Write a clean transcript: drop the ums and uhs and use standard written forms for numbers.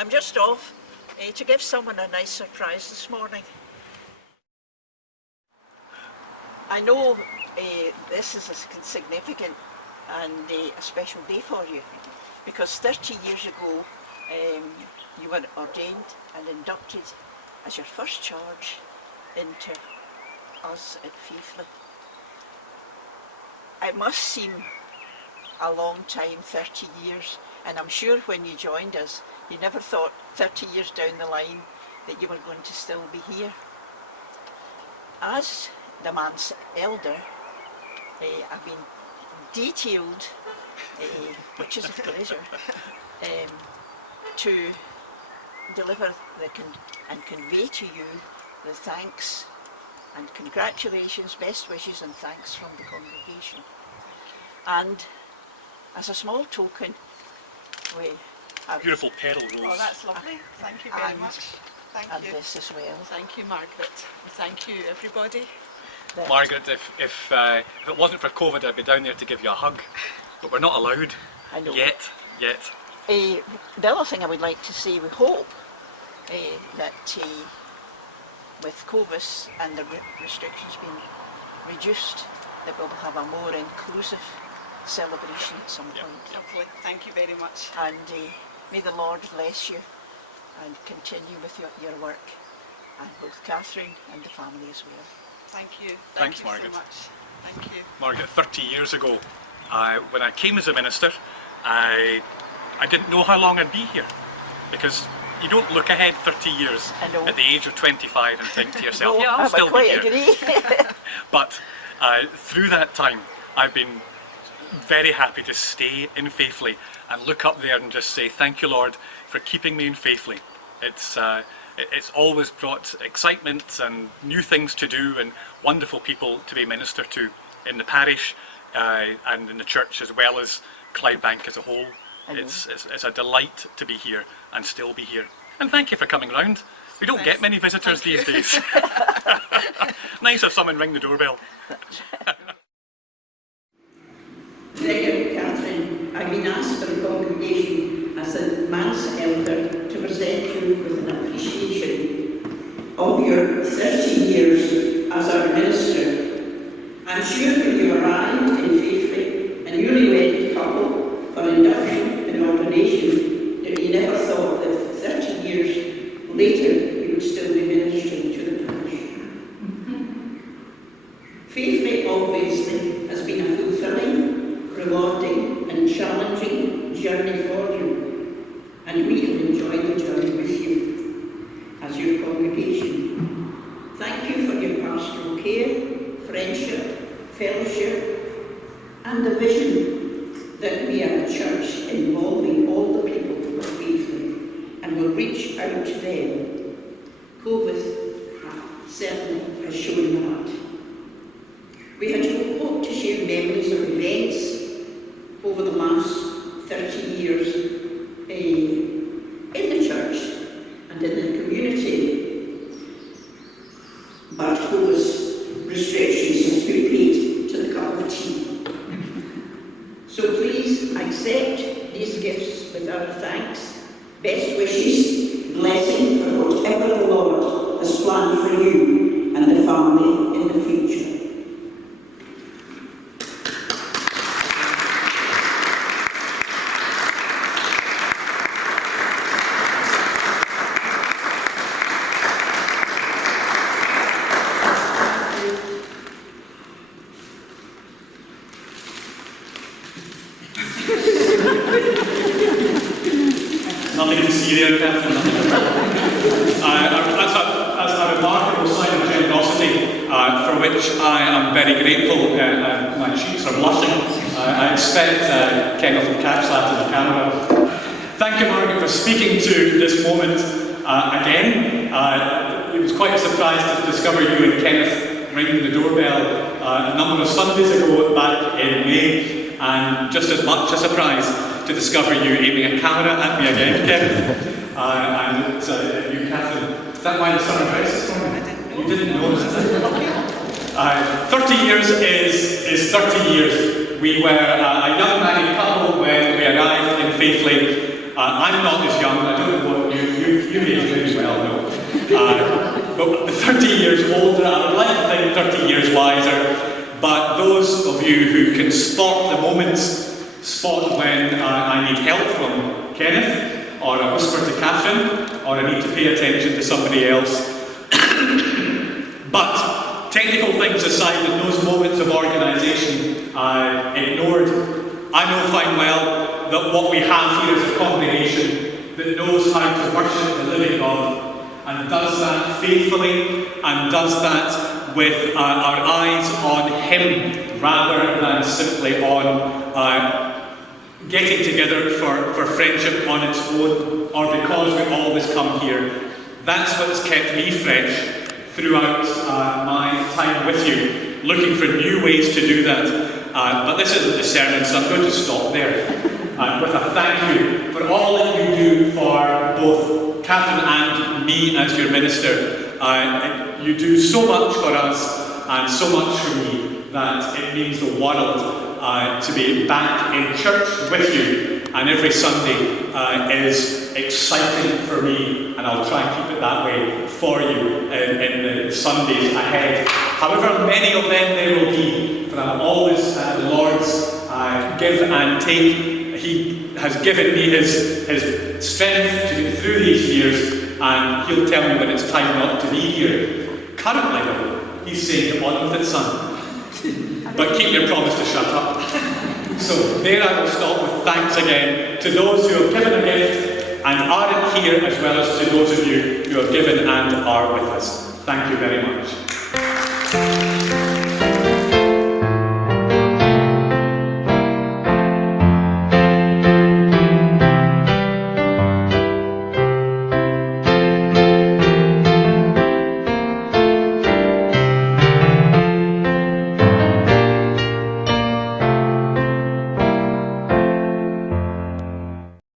I'm just off to give someone a nice surprise this morning. I know this is a significant and a special day for you, because 30 years ago you were ordained and inducted as your first charge into us at Faifley. It must seem a long time, 30 years, and I'm sure when you joined us you never thought 30 years down the line that you were going to still be here. As the Manse elder, I've been detailed, which is a pleasure, to deliver and convey to you the thanks and congratulations, best wishes and thanks from the congregation. And as a small token, we have beautiful petal rose. Oh, that's lovely. Thank you very much. Thank you. This as well. Thank you, Margaret. Thank you, everybody. Margaret, if it wasn't for COVID, I'd be down there to give you a hug, but we're not allowed. I know. Yet. The other thing I would like to say, we hope that with COVID and the restrictions being reduced, that we'll have a more inclusive celebration at some point. Lovely. Thank you very much. And may the Lord bless you and continue with your work, and both Kathryn and the family as well. Thank you. Thanks, Margaret. So much. Thank you. Margaret, 30 years ago, when I came as a minister, I didn't know how long I'd be here, because you don't look ahead 30 years at the age of 25 and think to yourself, No, yeah, I'll still be here. Agree. But through that time, I've been very happy to stay in Faifley and look up there and just say, thank you, Lord, for keeping me in Faifley. It's always brought excitement and new things to do and wonderful people to be ministered to in the parish and in the church, as well as Clydebank as a whole. It's a delight to be here and still be here. And thank you for coming round. We don't get many visitors these days. Nice if someone ring the doorbell. Gregor and Kathryn, I've been asked by the congregation as the Manse elder to present you with an appreciation of your 30 years as our minister. I'm sure when you arrived in Faifley, a newlywed couple, for induction and ordination, that you never thought that 30 years later you would still be ministering to the parish. Faifley obviously has been a fulfilling, rewarding and challenging journey for you, and we have enjoyed the journey with you as your congregation. Thank you for your pastoral care, friendship, fellowship and the vision that we are a church involving all the people of Faifley and will reach out to them. COVID certainly has shown that. We had hoped to share memories of events over the last 30 years in the church and in the community, but COVID's restrictions have put paid to the cup of tea. So please accept these gifts with our thanks, best wishes, blessing for whatever the Lord has planned for you and the family in the future. Nothing to see there, Kenneth. That's a remarkable sign of generosity for which I am very grateful. My cheeks are blushing. I expect Kenneth will catch that in the camera. Thank you, Margaret, for speaking to this moment again. It was quite a surprise to discover you and Kenneth ringing the doorbell a number of Sundays ago back in May, and just as much a surprise to discover you aiming a camera at me again, Kenneth. And it's you, Kathryn. Is that why the summer dress is for me? You didn't know that. 30 years is 30 years. We were a young married couple when we arrived in Faifley. I'm not as young, I don't know what you you've aged really well, no. But 30 years older, I would like to think 30 years wiser. But those of you who can spot the moments, spot when I need help from Kenneth, or a whisper to Kathryn, or I need to pay attention to somebody else. But technical things aside, in those moments of organisation ignored, I know fine well that what we have here is a congregation that knows how to worship the living God, and does that faithfully, and does that with our eyes on Him, rather than simply on getting together for friendship on its own, or because we always come here. That's what's kept me fresh throughout my time with you, looking for new ways to do that. But this isn't the sermon, so I'm going to stop there with a thank you for all that you do for both Kathryn and me as your minister. You do so much for us and so much for me that it means the world to be back in church with you, and every Sunday is exciting for me, and I'll try and keep it that way for you in the Sundays ahead. However many of them there will be, for I'm always at the Lord's give and take. He has given me his strength to get through these years, and He'll tell me when it's time not to be here. Currently, though, He's saying, "On with it, son." But keep your promise to shut up. So there I will stop with thanks again to those who have given a gift and aren't here, as well as to those of you who have given and are with us. Thank you very much.